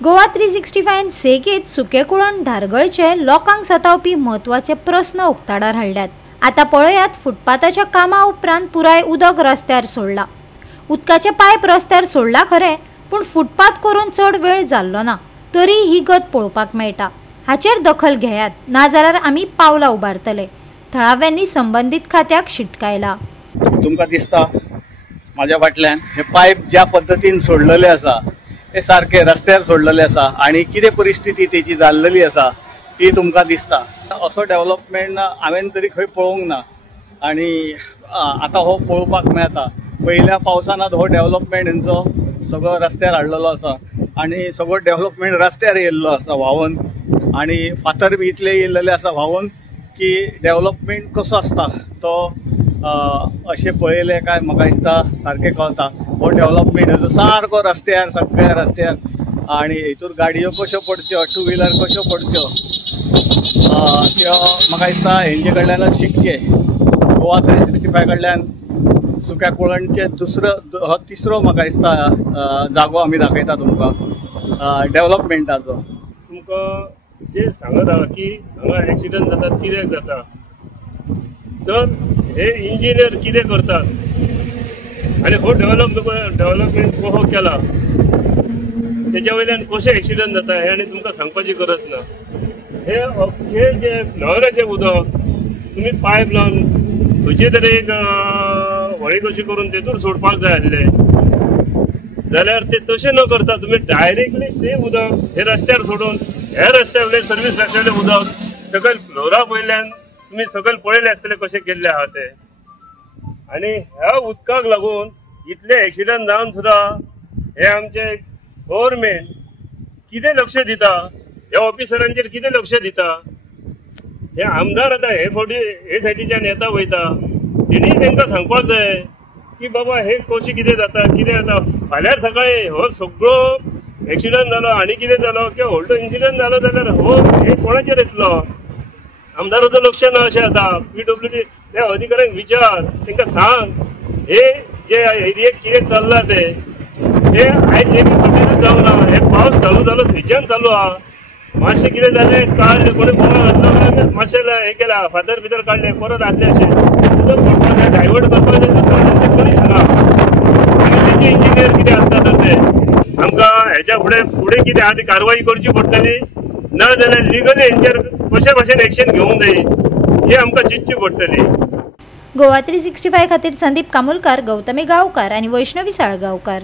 गोवा 365 सेगीत सुकेकुळण धारगळचे लोकांक सतावपी महत्वाचे प्रश्न उक्ताडार हाडल्यात। आता पळयात फुटपाथाच्या कामा उपरांत पुराय उदक रस्त्यार सोडला। उदकाचे पायप रस्त्यार सोडला खरे, पण फुटपाथ करून चढ वेळ जाल्लो ना, तरी ही गत पळोवपाक मेळटा। हाचेर दखल घेयात, नाजाल्यार आमी पावला उबारतले, थळाव्यांनी संबंधित खात्याक शिटकायला। तुमकां दिसता माझ्या फाटल्यान हे पायप ज्या पद्धतीन सोडलेले आसा ते सारखे रस्त्यार सोडलेले आसा आणि कितें परिस्थिती तेची जाल्लेली आसा ती तुमकां दिसता। असो डेव्हलपमेंट हांवें तरी खंय पळोवंक ना आणि आता हो पळोवपाक मेळटा। पहिल्या पावसानात हो डेव्हलपमेंट हेंचो सगळो रस्त्यार हाडलेलो आसा आणि सगळो डेव्हलपमेंट रस्त्यार येयल्लो आसा व्हांवून, आणि फातर बी इतले येयल्ले आसा व्हांवून की डेव्हलपमेंट कसो आसता तो अशें पळयलें काय म्हाका दिसता सारकें कळटा। हो डेव्हलपमेंट हेजो सारको रस्त्यार, सगळ्या रस्त्यार, आणि हेतूर गाडयो कश्यो पडच्यो, टू व्हिलर कश्यो पडच्यो त्यो म्हाका दिसता हेंचे कडल्यानच शिकचे। गोवा 365 कडल्यान सुक्या कुळणचे तिसरो म्हाका दिसता जागो आमी दाखयता तुमकां डेव्हलपमेंटाचो। तुमकां जे सांगत आहा की हांगा एक्सिडंट जातात, कित्याक जाता, तर हे इंजिनियर कितें करतात आनी हो डेव्हलपमेंट कसो केला तेच्या वयल्यान कशें एक्सिडंट जाता हे आनी तुमकां सांगपाची गरज ना। हे अख्खे जे न्हवऱ्याचें उदक तुमी पायप लावन खंयचे तरी एक व्हळी कशी करून तेतूर सोडपाक जाय आसलें, जाल्यार ते तशें न करता तुमी डायरेक्टली ते उदक हे रस्त्यार सोडून हे रस्त्या वयले सर्वीस रस्त्यावयलें उदक सकयल फ्लोरा वयल्यान तुम्ही सकयल पळयले आसतले कशें केल्ले आहा ते। आणि ह्या उदकाक लागून इतले एक्सिडंट जावन सुद्धा हे आमचे गव्हर्नमेंट कितें लक्ष दिता, ह्या ऑफिसरांचेर कितें लक्ष दिता। हे आमदार आता हे सायडीच्यान येता वयता, तेणी तांकां सांगपाक जाय की बाबा हे कशें कितें जाता, कितें जाता। फाल्यां सकाळी हो सगळो एक्सिडंट जालो आनी कितें जालो किंवा व्हडलो इन्सिडंट जालो जाल्यार हो हे कोणाचेर येतलो? आमदाराचं लक्ष ना अशें जाता। PWD त्या अधिकाऱ्यांक विचार, तांकां सांग हे जे एरियेक कितें चल्लां ते आयज एक फावटीनूच जावना, हे पावस चालू जालो थंयच्यान चालू आहा। मातशें कितें जालें काडलें, कोणी बोवा घातलो, मातशें हे केला, फातर भितर काडलें, परत आदलें अशें उदक भरपाक जाय, डायवर्ट करपाक जाय, दुसरें ते कोणी सांगा। आनी तेंचे इंजिनियर कितें आसता तर ते आमकां हेच्या फुडें कितें आहा ती कारवाई करची पडटली, ना जाल्यार लिगली हेंचेर कशे भाशेन एक्शन घेवंक जाय हे आमकां चिंतची पडटली। गोवा 365 खातीर संदीप कामुलकार, गौतमी गांवकार आनी वैष्णवी साळगांवकार।